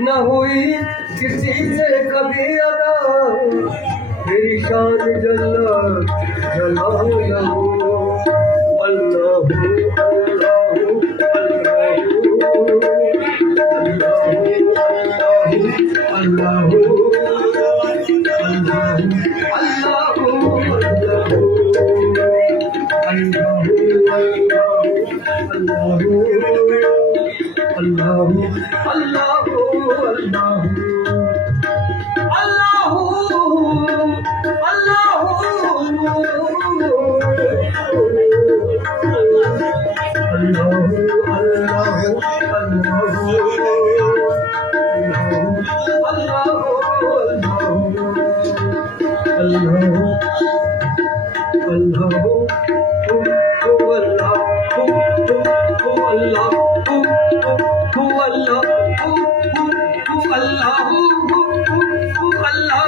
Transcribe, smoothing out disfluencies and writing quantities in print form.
न हुई किसी से कभी अदा, तेरी शान जल्ला जलालहू। अल्लाहू अल्लाहू अल्लाहू Allah